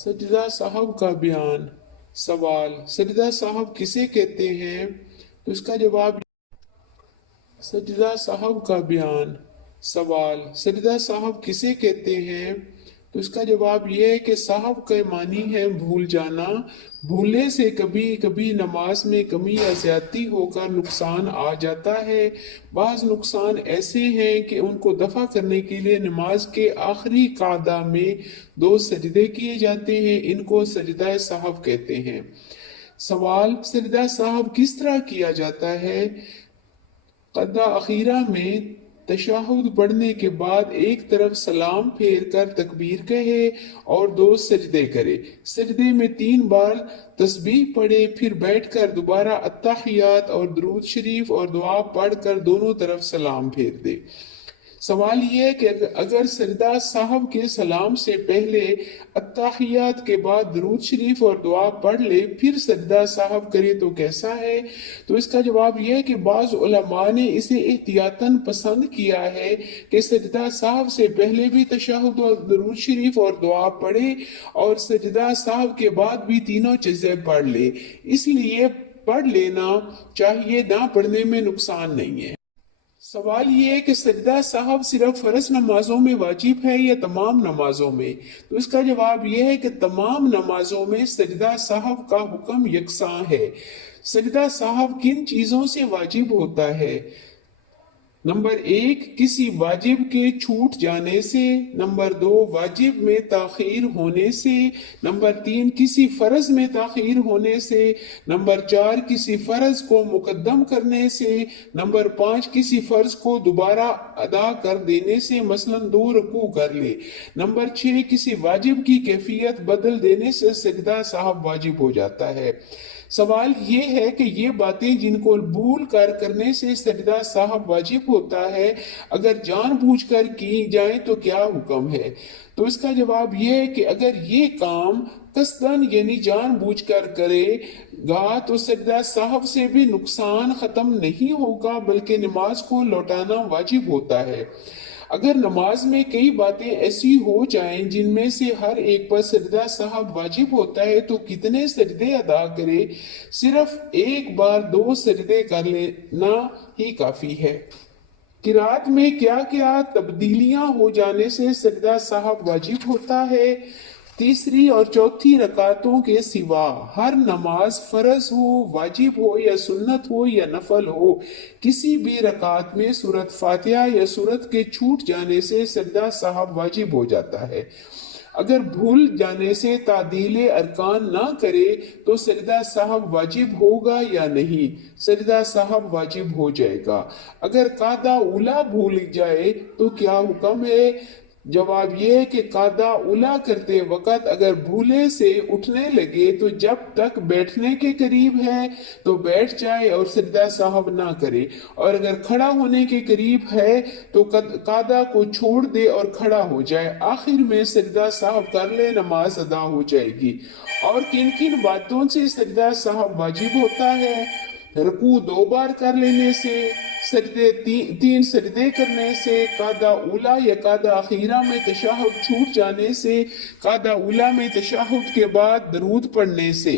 سجدہ صاحب کا بیان۔ سوال: سجدہ صاحب کسے کہتے ہیں؟ تو اس کا جواب سجدہ صاحب کا بیان۔ سوال: سجدہ صاحب کسے کہتے ہیں؟ تو اس کا جواب یہ ہے کہ صاحب کا معنی ہے بھول جانا۔ بھولنے سے کبھی کبھی نماز میں کمی یا زیادتی ہو کر نقصان آ جاتا ہے۔ بعض نقصان ایسے ہیں کہ ان کو دفع کرنے کے لیے نماز کے آخری قعدہ میں 2 سجدے کیے جاتے ہیں، ان کو سجدہ صاحب کہتے ہیں۔ سوال: سجدہ صاحب کس طرح کیا جاتا ہے؟ قعدہ اخیرہ میں تشہد پڑھنے کے بعد ایک طرف سلام پھیر کر تکبیر کہے اور 2 سجدے کرے۔ سجدے میں 3 بار تسبیح پڑھے، پھر بیٹھ کر دوبارہ التحیات اور درود شریف اور دعا پڑھ کر دونوں طرف سلام پھیر دے۔ سوال یہ ہے کہ اگر سجدہ صاحب کے سلام سے پہلے التحیات کے بعد درود شریف اور دعا پڑھ لے پھر سجدہ صاحب کرے تو کیسا ہے؟ تو اس کا جواب یہ ہے کہ بعض علماء نے اسے احتیاطاً پسند کیا ہے کہ سجدہ صاحب سے پہلے بھی تشہد اور درود شریف اور دعا پڑھے اور سجدہ صاحب کے بعد بھی تینوں چیزیں پڑھ لے۔ اس لیے پڑھ لینا چاہیے، نہ پڑھنے میں نقصان نہیں ہے۔ سوال یہ ہے کہ سجدہ صاحب صرف فرض نمازوں میں واجب ہے یا تمام نمازوں میں؟ تو اس کا جواب یہ ہے کہ تمام نمازوں میں سجدہ صاحب کا حکم یکساں ہے۔ سجدہ صاحب کن چیزوں سے واجب ہوتا ہے؟ نمبر 1، کسی واجب کے چھوٹ جانے سے۔ نمبر 2، واجب میں تاخیر ہونے سے۔ نمبر 3، کسی فرض میں تاخیر ہونے سے۔ نمبر 4، کسی فرض کو مقدم کرنے سے۔ نمبر 5، کسی فرض کو دوبارہ ادا کر دینے سے، مثلا 2 رکوع کر لے۔ نمبر 6، کسی واجب کی کیفیت بدل دینے سے سجدہ صاحب واجب ہو جاتا ہے۔ سوال یہ ہے کہ یہ باتیں جن کو بھول کر کرنے سے سجدہ صاحب واجب ہوتا ہے، اگر جان بوجھ کر کی جائیں تو کیا حکم ہے؟ تو اس کا جواب یہ ہے کہ اگر یہ کام قصداً یعنی جان بوجھ کر کرے گا تو سجدہ صاحب سے بھی نقصان ختم نہیں ہوگا بلکہ نماز کو لوٹانا واجب ہوتا ہے۔ اگر نماز میں کئی باتیں ایسی ہو جائیں جن میں سے ہر ایک پر سجدہ صاحب واجب ہوتا ہے تو کتنے سجدے ادا کرے؟ صرف ایک بار 2 سجدے کر لینا ہی کافی ہے۔ قرات میں کیا کیا تبدیلیاں ہو جانے سے سجدہ صاحب واجب ہوتا ہے؟ تیسری اور چوتھی رکعتوں کے سوا ہر نماز فرض ہو، واجب ہو یا سنت ہو یا نفل ہو، کسی بھی رکعت میں سورۃ فاتحہ یا سورت کے چھوٹ جانے سے سجدہ صاحب واجب ہو جاتا ہے۔ اگر بھول جانے سے تعدیل ارکان نہ کرے تو سجدہ صاحب واجب ہوگا یا نہیں؟ سجدہ صاحب واجب ہو جائے گا۔ اگر قعدہ اولیٰ بھول جائے تو کیا حکم ہے؟ جواب یہ ہے کہ قعدہ اولیٰ کرتے وقت اگر بھولے سے اٹھنے لگے تو جب تک بیٹھنے کے قریب ہے تو بیٹھ جائے اور سجدہ صاحب نہ کرے، اور اگر کھڑا ہونے کے قریب ہے تو قعدہ کو چھوڑ دے اور کھڑا ہو جائے، آخر میں سجدہ صاحب کر لے، نماز ادا ہو جائے گی۔ اور کن کن باتوں سے سجدہ صاحب واجب ہوتا ہے؟ رکوع 2 بار کر لینے سے، سجدے 3 سجدے کرنے سے، قعدہ اولیٰ یا قعدہ اخیرہ میں تشہد چھوٹ جانے سے، قعدہ اولیٰ میں تشہد کے بعد درود پڑھنے سے۔